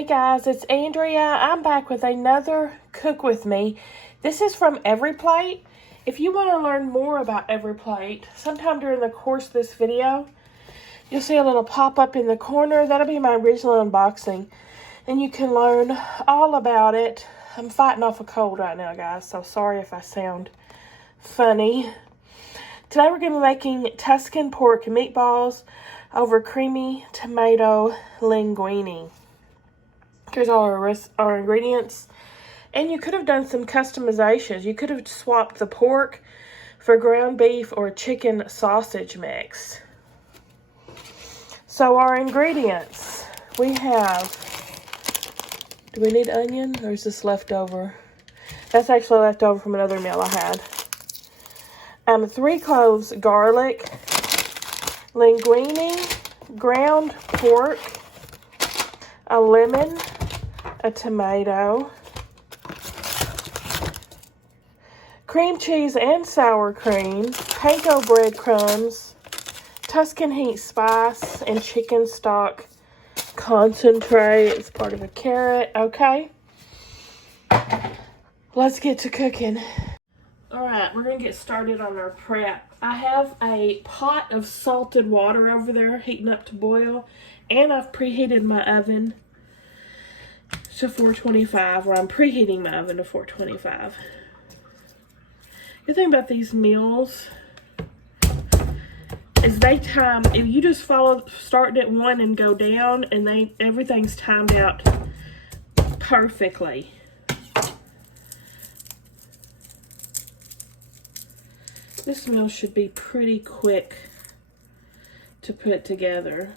Hey guys, it's Andrea. I'm back with another Cook With Me. This is from EveryPlate. If you want to learn more about EveryPlate, sometime during the course of this video, you'll see a little pop-up in the corner. That'll be my original unboxing. And you can learn all about it. I'm fighting off a cold right now, guys, so sorry if I sound funny. Today we're going to be making Tuscan pork meatballs over creamy tomato linguine. Here's all our ingredients. And you could have done some customizations. You could have swapped the pork for ground beef or chicken sausage mix. So our ingredients, we have, do we need onion or is this leftover? That's actually left over from another meal I had. 3 cloves garlic, linguine, ground pork, a lemon, a tomato, cream cheese and sour cream, panko breadcrumbs, Tuscan heat spice, and chicken stock concentrate. It's part of a carrot. Okay, let's get to cooking. Alright, we're going to get started on our prep. I have a pot of salted water over there heating up to boil, and I've preheated my oven to 425, or I'm preheating my oven to 425. The thing about these meals is they time, if you just follow starting at 1 and go down, and everything's timed out perfectly. This meal should be pretty quick to put together.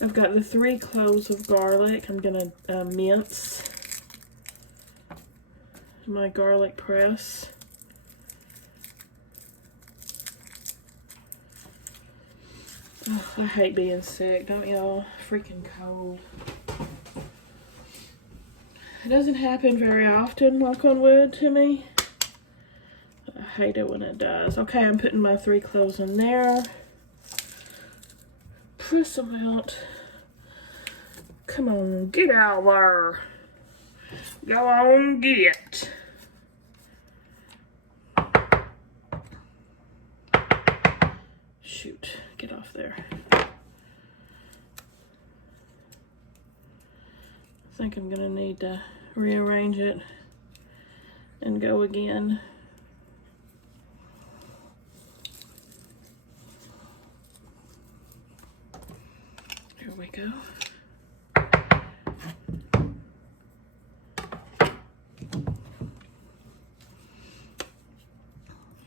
I've got the 3 cloves of garlic. I'm going to mince my garlic press. Oh, I hate being sick, don't y'all? Freaking cold. It doesn't happen very often, knock on wood, to me. I hate it when it does. Okay, I'm putting my 3 cloves in there. Press them out. Come on, get out there. Go on, get. Shoot, get off there. I think I'm gonna need to rearrange it and go again. Here we go.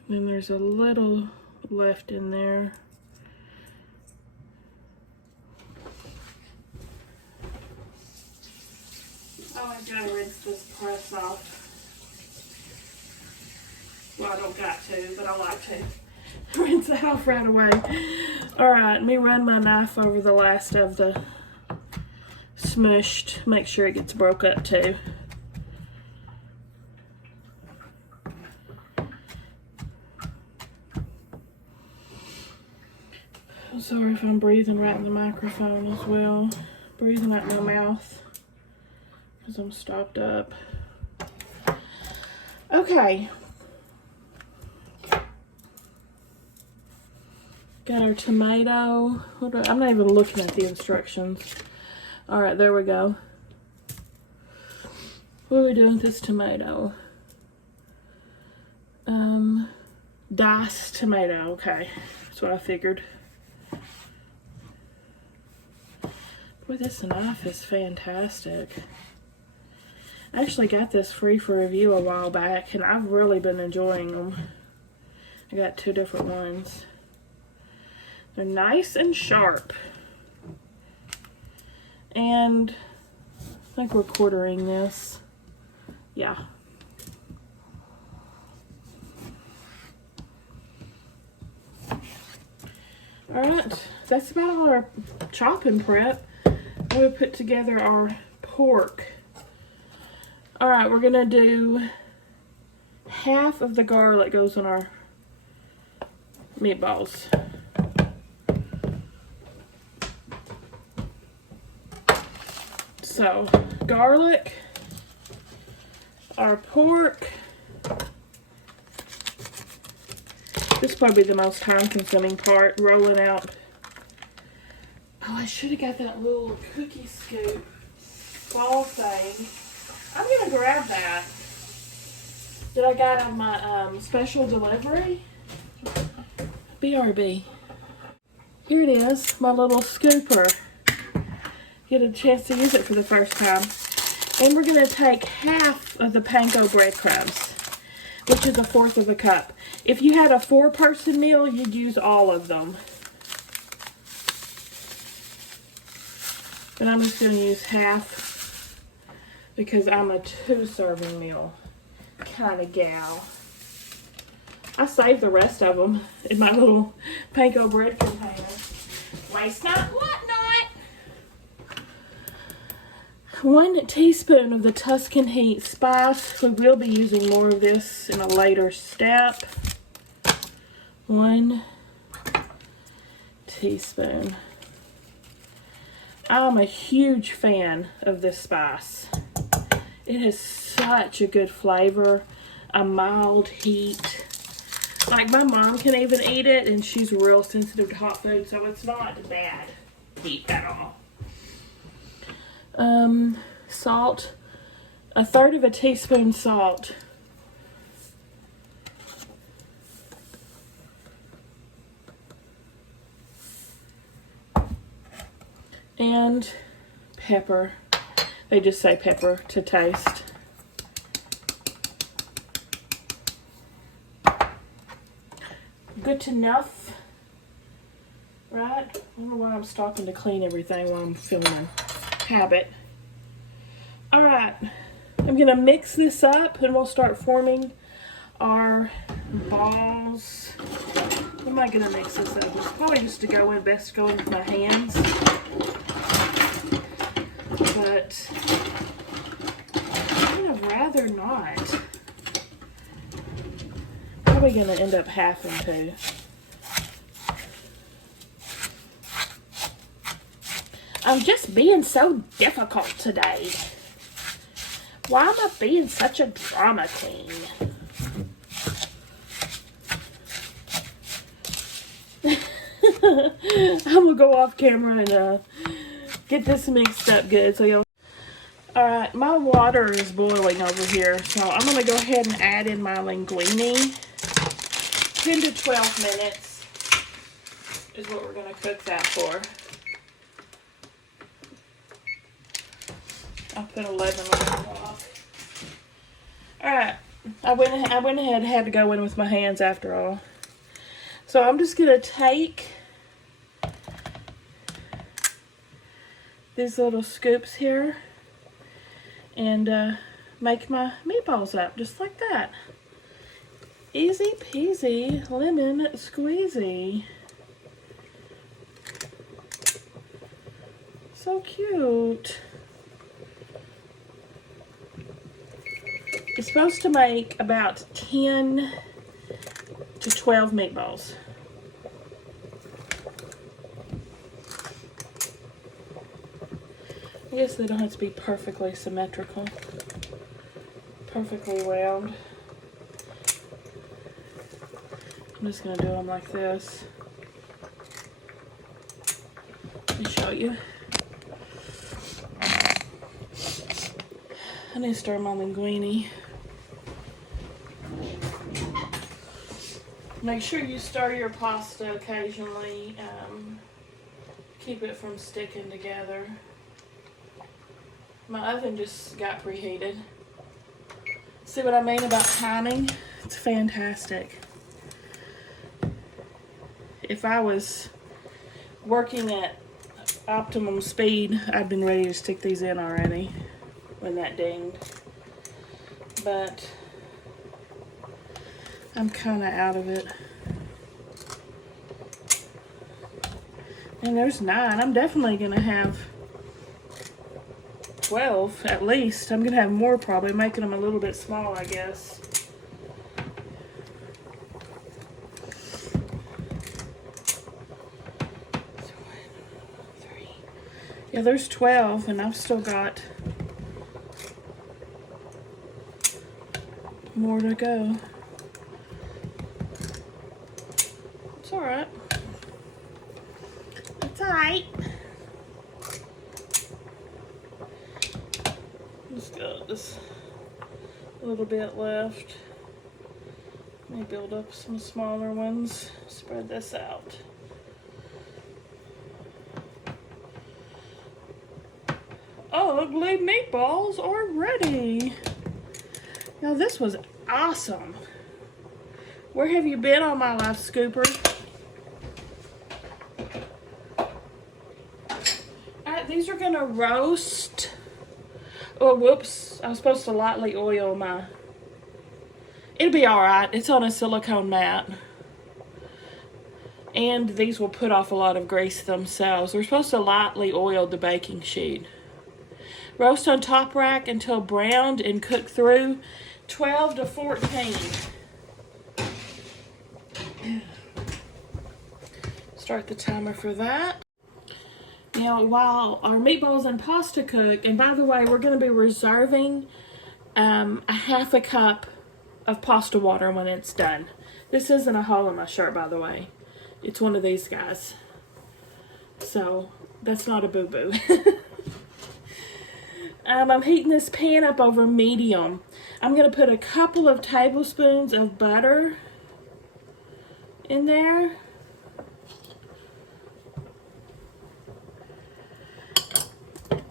And there's a little left in there. Oh, I've got to rinse this press off. Well, I don't got to, but I like to rinse it off right away. Alright, let me run my knife over the last of the smushed. Make sure it gets broke up too. I'm sorry if I'm breathing right in the microphone as well. Breathing out my mouth because I'm stopped up. Okay. Got our tomato. I'm not even looking at the instructions. Alright, there we go. What are we doing with this tomato? Diced tomato. Okay, that's what I figured. Boy, this knife is fantastic. I actually got this free for review a while back, and I've really been enjoying them. I got 2 different ones. They're nice and sharp. And I think we're quartering this. Yeah. Alright, that's about all our chopping prep. I'm going to put together our pork. Alright, we're going to do half of the garlic goes in our meatballs. So, garlic, our pork. This is probably the most time-consuming part, rolling out. Oh, I should have got that little cookie scoop ball thing. I'm going to grab that I got on my special delivery. BRB. Here it is, my little scooper. Get a chance to use it for the first time. And we're going to take half of the panko breadcrumbs, which is 1/4 of a cup. If you had a 4-person meal, you'd use all of them. But I'm just going to use half because I'm a 2-serving meal kind of gal. I saved the rest of them in my little panko bread container. Waste not, what not? 1 teaspoon of the Tuscan heat spice. We will be using more of this in a later step. 1 teaspoon. I'm a huge fan of this spice. It has such a good flavor, a mild heat. Like, my mom can even eat it, and she's real sensitive to hot food, so it's not bad heat at all. Salt, 1/3 of a teaspoon salt. And pepper. They just say pepper to taste. Good enough, right? I don't know why I'm stopping to clean everything while I'm filming. Habit. All right, I'm gonna mix this up and we'll start forming our balls. How am I gonna mix this up? It's probably just to go in, best going with my hands. But I'd rather not. Probably gonna end up having to. I'm just being so difficult today. Why am I being such a drama queen? I'm gonna go off camera and get this mixed up good so you'll. Alright, my water is boiling over here, so I'm gonna go ahead and add in my linguine. 10 to 12 minutes is what we're gonna cook that for. I'll put 11 on the clock. Alright, I went ahead and had to go in with my hands after all. So I'm just gonna take these little scoops here and make my meatballs up just like that. Easy peasy lemon squeezy. So cute. It's supposed to make about 10 to 12 meatballs. I guess they don't have to be perfectly symmetrical, perfectly round. I'm just going to do them like this. Let me show you. I need to stir my linguine. Make sure you stir your pasta occasionally. Keep it from sticking together. My oven just got preheated. See what I mean about timing? It's fantastic. If I was working at optimum speed, I'd been ready to stick these in already when that dinged. But I'm kind of out of it. And there's 9. I'm definitely going to have 12 at least. I'm going to have more probably, making them a little bit small, I guess. Yeah, there's 12 and I've still got more to go. It's alright. It's alright. Just got this little bit left. Let me build up some smaller ones. Spread this out. Ugly meatballs are ready. Now this was awesome. Where have you been all my life, Scooper? Alright, these are gonna roast. Oh, whoops. I was supposed to lightly oil my... It'll be alright. It's on a silicone mat. And these will put off a lot of grease themselves. We're supposed to lightly oil the baking sheet. Roast on top rack until browned and cook through 12 to 14. Start the timer for that. Now, while our meatballs and pasta cook, and by the way, we're going to be reserving a half a cup of pasta water when it's done. This isn't a hole in my shirt, by the way. It's one of these guys. So, that's not a boo-boo. I'm heating this pan up over medium. I'm going to put a couple of tablespoons of butter in there.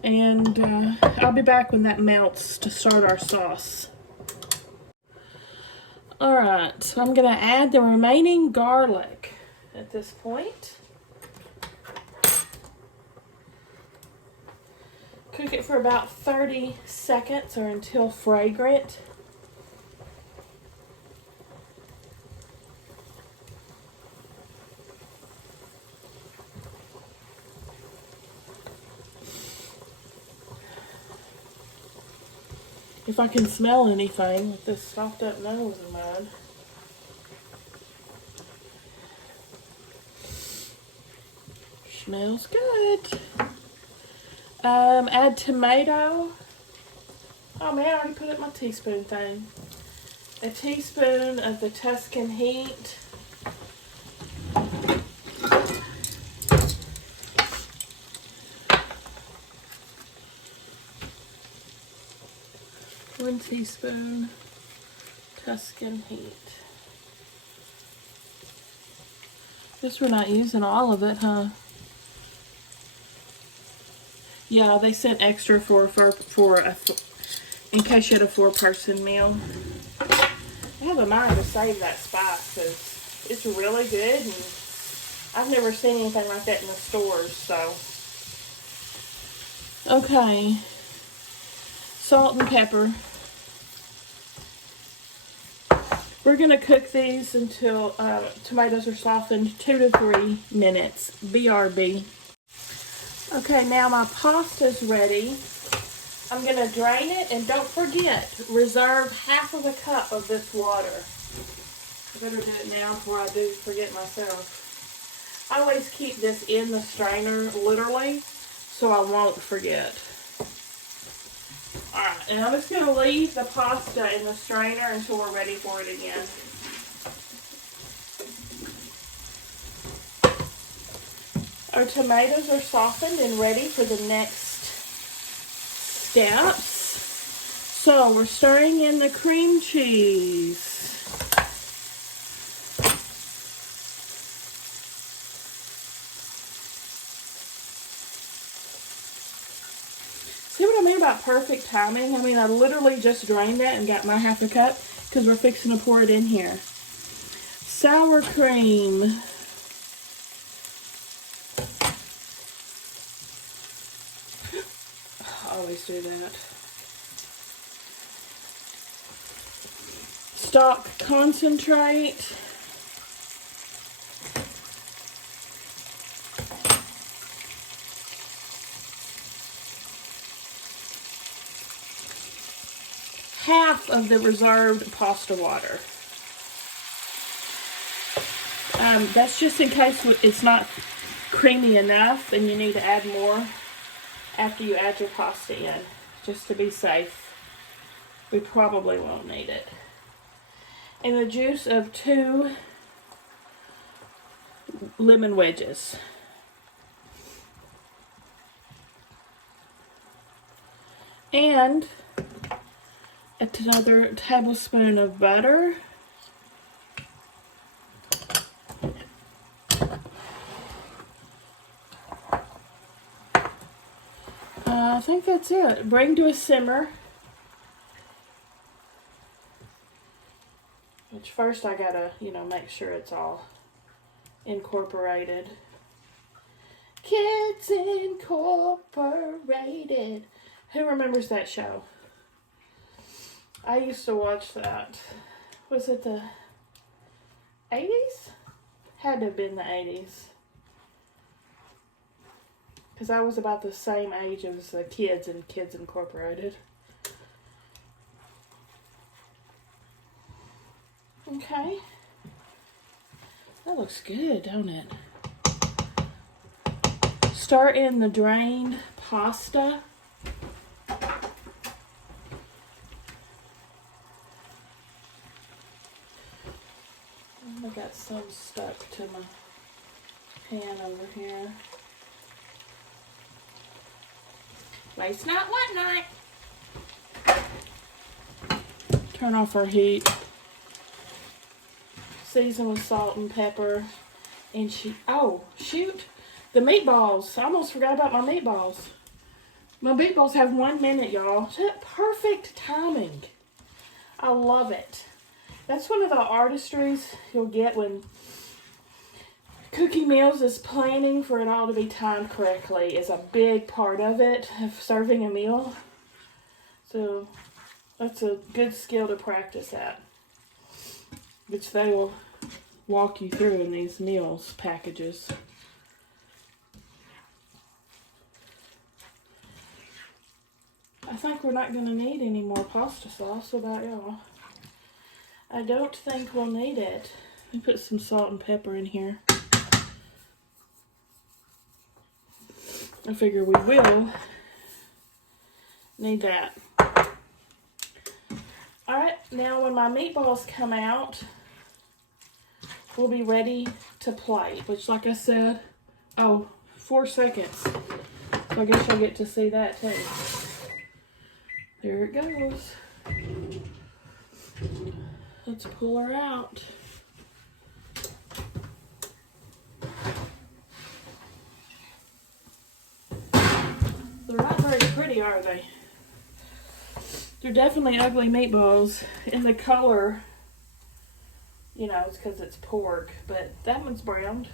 And I'll be back when that melts to start our sauce. Alright, so I'm going to add the remaining garlic at this point. Cook it for about 30 seconds or until fragrant. If I can smell anything with this stuffed up nose of mine. Smells good. Add tomato. Oh man, I already put up my teaspoon thing. A teaspoon of the Tuscan heat. One teaspoon Tuscan heat. Guess we're not using all of it, huh? Yeah, they sent extra in case you had a 4-person meal. I have a mind to save that spice because it's really good, and I've never seen anything like that in the stores. So, okay, salt and pepper. We're gonna cook these until tomatoes are softened, 2 to 3 minutes. BRB. Okay, now my pasta's ready. I'm going to drain it, and don't forget, reserve half of a cup of this water. I better do it now before I do forget myself. I always keep this in the strainer, literally, so I won't forget. Alright, and I'm just going to leave the pasta in the strainer until we're ready for it again. Our tomatoes are softened and ready for the next steps. So we're stirring in the cream cheese. See what I mean about perfect timing? I mean, I literally just drained that and got my half a cup because we're fixing to pour it in here. Sour cream. I always do that. Stock concentrate. Half of the reserved pasta water. That's just in case it's not creamy enough and you need to add more after you add your pasta in, just to be safe. We probably won't need it. and the juice of 2 lemon wedges. And another tablespoon of butter. I think that's it. Bring to a simmer. Which first I gotta, make sure it's all incorporated. Kids Incorporated. Who remembers that show? I used to watch that. Was it the 80s? Had to have been the 80s. Because I was about the same age as the kids in Kids Incorporated. Okay. That looks good, don't it? Start in the drained pasta. I got some stuck to my pan over here. Waste not, want not. Turn off our heat. Season with salt and pepper. And oh, shoot. The meatballs. I almost forgot about my meatballs. My meatballs have 1 minute, y'all. Perfect timing. I love it. That's one of the artistries you'll get when cooking meals is planning for it all to be timed correctly is a big part of it, of serving a meal. So that's a good skill to practice at, which they will walk you through in these meals packages. I think we're not going to need any more pasta sauce. What about y'all? I don't think we'll need it. Let me put some salt and pepper in here. I figure we will need that. Alright, now when my meatballs come out, we'll be ready to plate, which, like I said, 4 seconds. So I guess you'll get to see that too. There it goes. Let's pull her out. They're not very pretty, are they? They're definitely ugly meatballs. In the color, it's because it's pork, but that one's browned.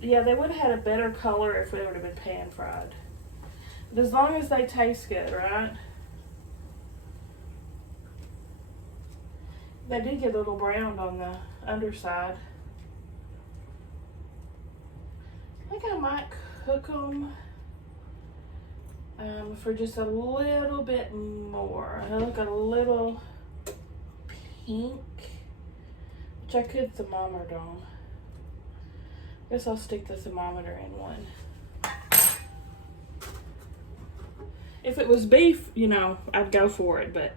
Yeah, they would have had a better color if they would have been pan fried. But as long as they taste good, right? They did get a little browned on the underside. I think I might cook them for just a little bit more. They look a little pink, which I could thermometer on. Guess I'll stick the thermometer in one. If it was beef, I'd go for it, but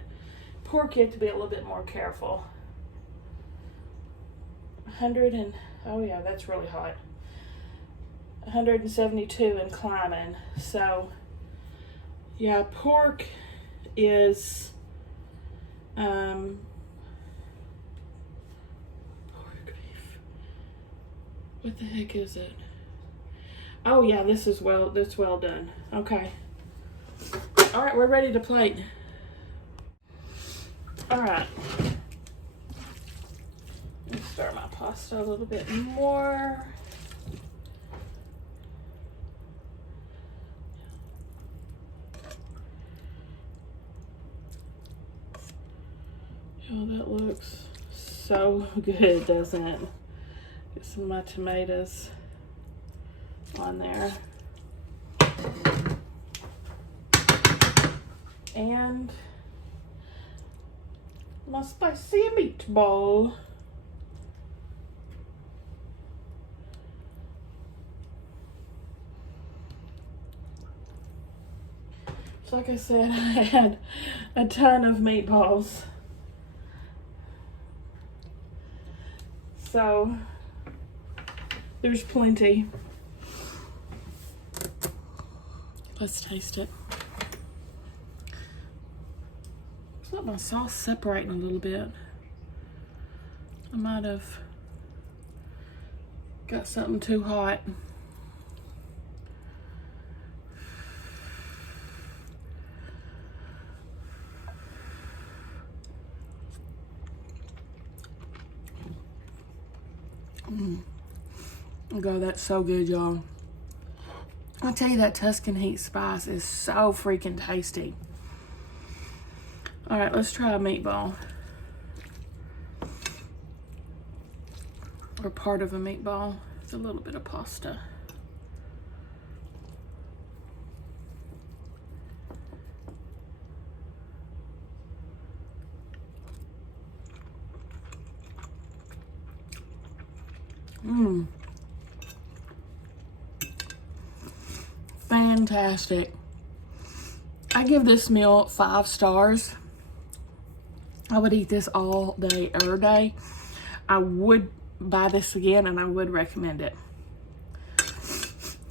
pork, you have to be a little bit more careful. 100 oh yeah, that's really hot. 172 and climbing. So, yeah, pork is, pork beef. What the heck is it? Oh yeah, that's well done. Okay. All right, we're ready to plate. All right. Let's stir my pasta a little bit more. Oh, that looks so good, doesn't it? Get some of my tomatoes on there. And my spicy meatball. like I said, I had a ton of meatballs. So there's plenty. Let's taste it. Looks like my sauce separating a little bit. I might have got something too hot. Oh God, that's so good, y'all. I'll tell you, that Tuscan heat spice is so freaking tasty. All right, let's try a meatball. Or part of a meatball. It's a little bit of pasta. Mmm. Fantastic. I give this meal 5 stars. I would eat this all day, every day. I would buy this again and I would recommend it.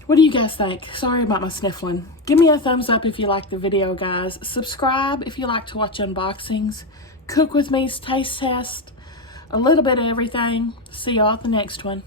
What do you guys think? Sorry about my sniffling. Give me a thumbs up if you like the video, guys. Subscribe if you like to watch unboxings. Cook with me's taste test. A little bit of everything. See y'all at the next one.